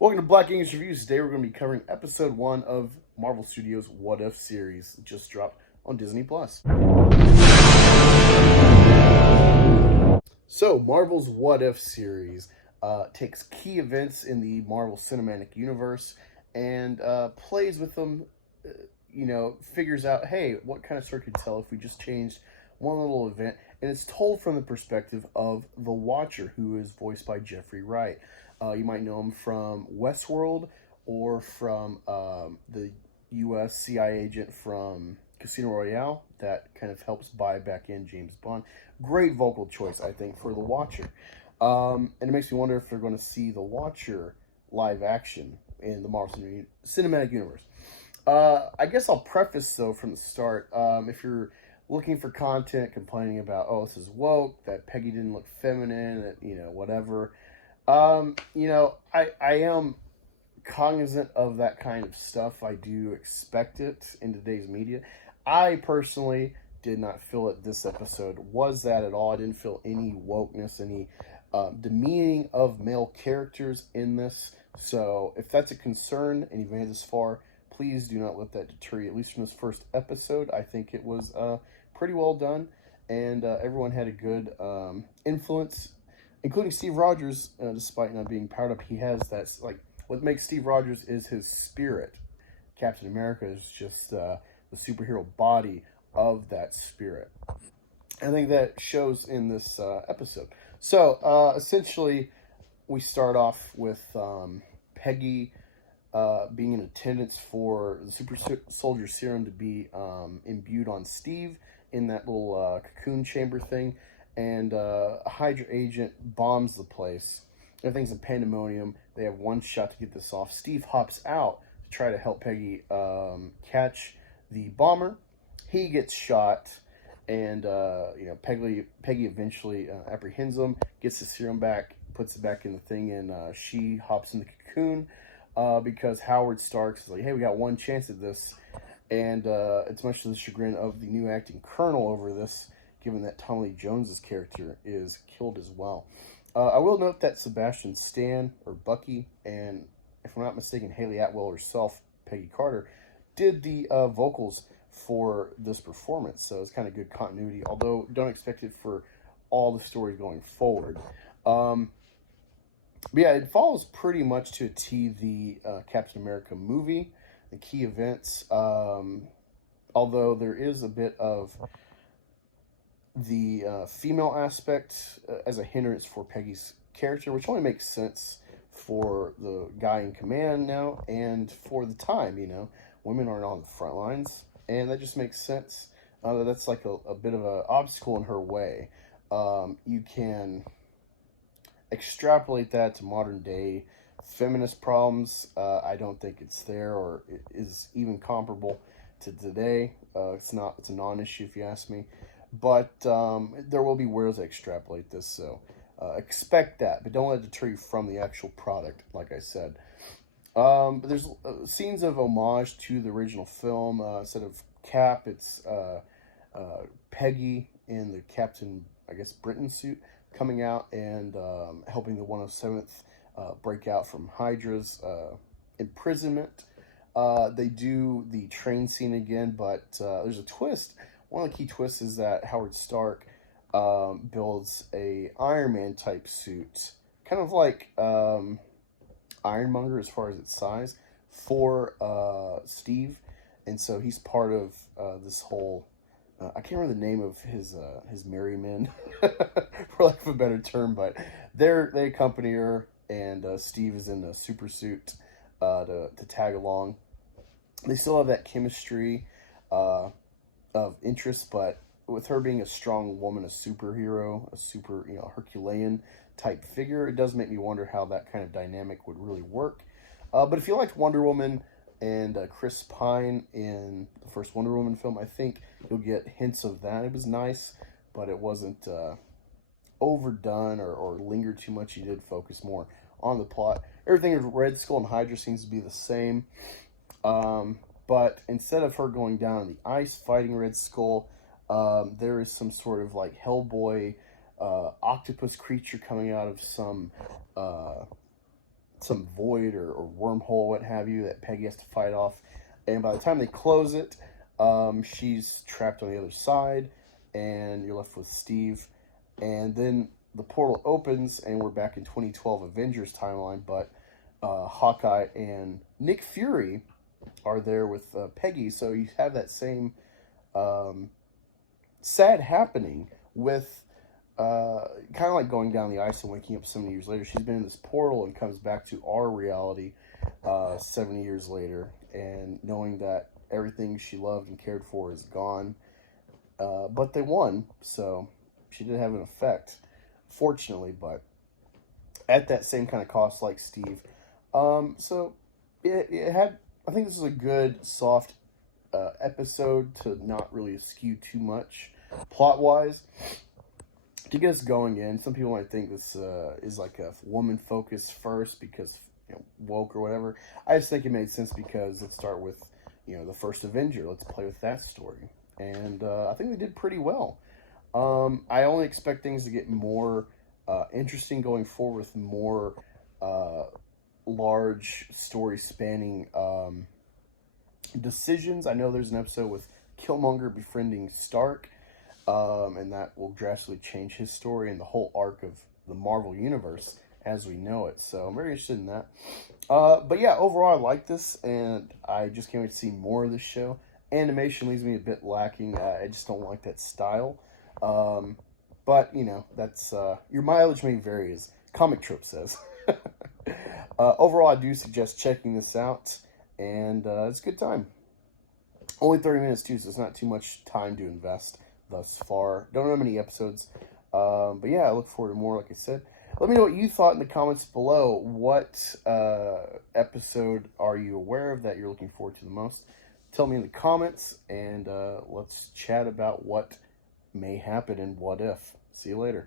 Welcome to Black English Reviews. Today we're going to be covering episode 1 of Marvel Studios' What If series, just dropped on Disney+. So, Marvel's What If series takes key events in the Marvel Cinematic Universe and plays with them, figures out, hey, what kind of story could tell if we just changed one little event, and it's told from the perspective of the Watcher, who is voiced by Jeffrey Wright. You might know him from Westworld or from the U.S. CIA agent from Casino Royale that kind of helps buy back in James Bond. Great vocal choice, I think, for the Watcher. And it makes me wonder if they're going to see the Watcher live action in the Marvel Cinematic Universe. I guess I'll preface, though, from the start. If you're looking for content, complaining about, oh, this is woke, that Peggy didn't look feminine, that, whatever. I am cognizant of that kind of stuff. I do expect it in today's media. I personally did not feel that this episode was that at all. I didn't feel any wokeness, any demeaning of male characters in this. So if that's a concern and you've made it this far, please do not let that deter you, at least from this first episode. I think it was pretty well done, and everyone had a good influence, including Steve Rogers. Despite not being powered up, he has that, like, what makes Steve Rogers is his spirit. Captain America is just the superhero body of that spirit. I think that shows in this episode. So, essentially, we start off with Peggy being in attendance for the super soldier serum to be imbued on Steve in that little cocoon chamber thing. And a Hydra agent bombs the place. Everything's in pandemonium. They have one shot to get this off. Steve hops out to try to help Peggy catch the bomber. He gets shot, and Peggy eventually apprehends him, gets the serum back, puts it back in the thing, and she hops in the cocoon because Howard Stark is like, hey, we got one chance at this. And it's much to the chagrin of the new acting colonel over this, given that Tommy Lee Jones's character is killed as well. I will note that Sebastian Stan, or Bucky, and if I'm not mistaken, Haley Atwell herself, Peggy Carter, did the vocals for this performance. So it's kind of good continuity, although don't expect it for all the stories going forward. But yeah, it follows pretty much to a T the Captain America movie, the key events, although there is a bit of the female aspect as a hindrance for Peggy's character, which only makes sense for the guy in command now and for the time. Women aren't on the front lines, and that just makes sense. That's like a bit of an obstacle in her way. You can extrapolate that to modern day feminist problems. I don't think it's there, or it is even comparable to today. It's a non-issue if you ask me. But there will be ways to extrapolate this, so expect that. But don't let it deter you from the actual product, like I said. But there's scenes of homage to the original film. Instead of Cap, it's Peggy in the Captain, Britain suit coming out and helping the 107th break out from Hydra's imprisonment. They do the train scene again, but there's a twist. One of the key twists is that Howard Stark builds a Iron Man type suit, kind of like Ironmonger as far as its size, for Steve, and so he's part of this whole. I can't remember the name of his merry men, for lack of a better term, but they accompany her, and Steve is in a super suit to tag along. They still have that chemistry of interest, but with her being a strong woman, a superhero, a super Herculean type figure, it does make me wonder how that kind of dynamic would really work. But if you liked Wonder Woman and Chris Pine in the first Wonder Woman film, I think you'll get hints of that. It was nice, but it wasn't overdone or lingered too much. You did focus more on the plot. Everything with Red Skull and Hydra seems to be the same. But instead of her going down in the ice fighting Red Skull, there is some sort of like Hellboy octopus creature coming out of some some void or wormhole, what have you, that Peggy has to fight off. And by the time they close it, she's trapped on the other side, and you're left with Steve. And then the portal opens, and we're back in 2012 Avengers timeline, but Hawkeye and Nick Fury are there with Peggy, so you have that same sad happening with kind of like going down the ice and waking up so many years later. She's been in this portal and comes back to our reality 70 years later, and knowing that everything she loved and cared for is gone. But they won, so she did have an effect, fortunately, but at that same kind of cost like Steve. So it had, I think this is a good, soft episode to not really skew too much plot-wise, to get us going in. Some people might think this is like a woman focus first because, you know, woke or whatever. I just think it made sense because let's start with, you know, the first Avenger. Let's play with that story. And I think they did pretty well. I only expect things to get more interesting going forward with more large story spanning decisions. I know there's an episode with Killmonger befriending Stark, and that will drastically change his story and the whole arc of the Marvel Universe as we know it. So I'm very interested in that. But yeah, overall I like this, and I just can't wait to see more of this show. Animation leaves me a bit lacking. I just don't like that style. But, you know, that's your mileage may vary, as Comic Trip says. Overall, I do suggest checking this out, and it's a good time. Only 30 minutes, too, so it's not too much time to invest thus far. Don't know how many episodes, but yeah, I look forward to more, like I said. Let me know what you thought in the comments below. What episode are you aware of that you're looking forward to the most? Tell me in the comments, and let's chat about what may happen and what if. See you later.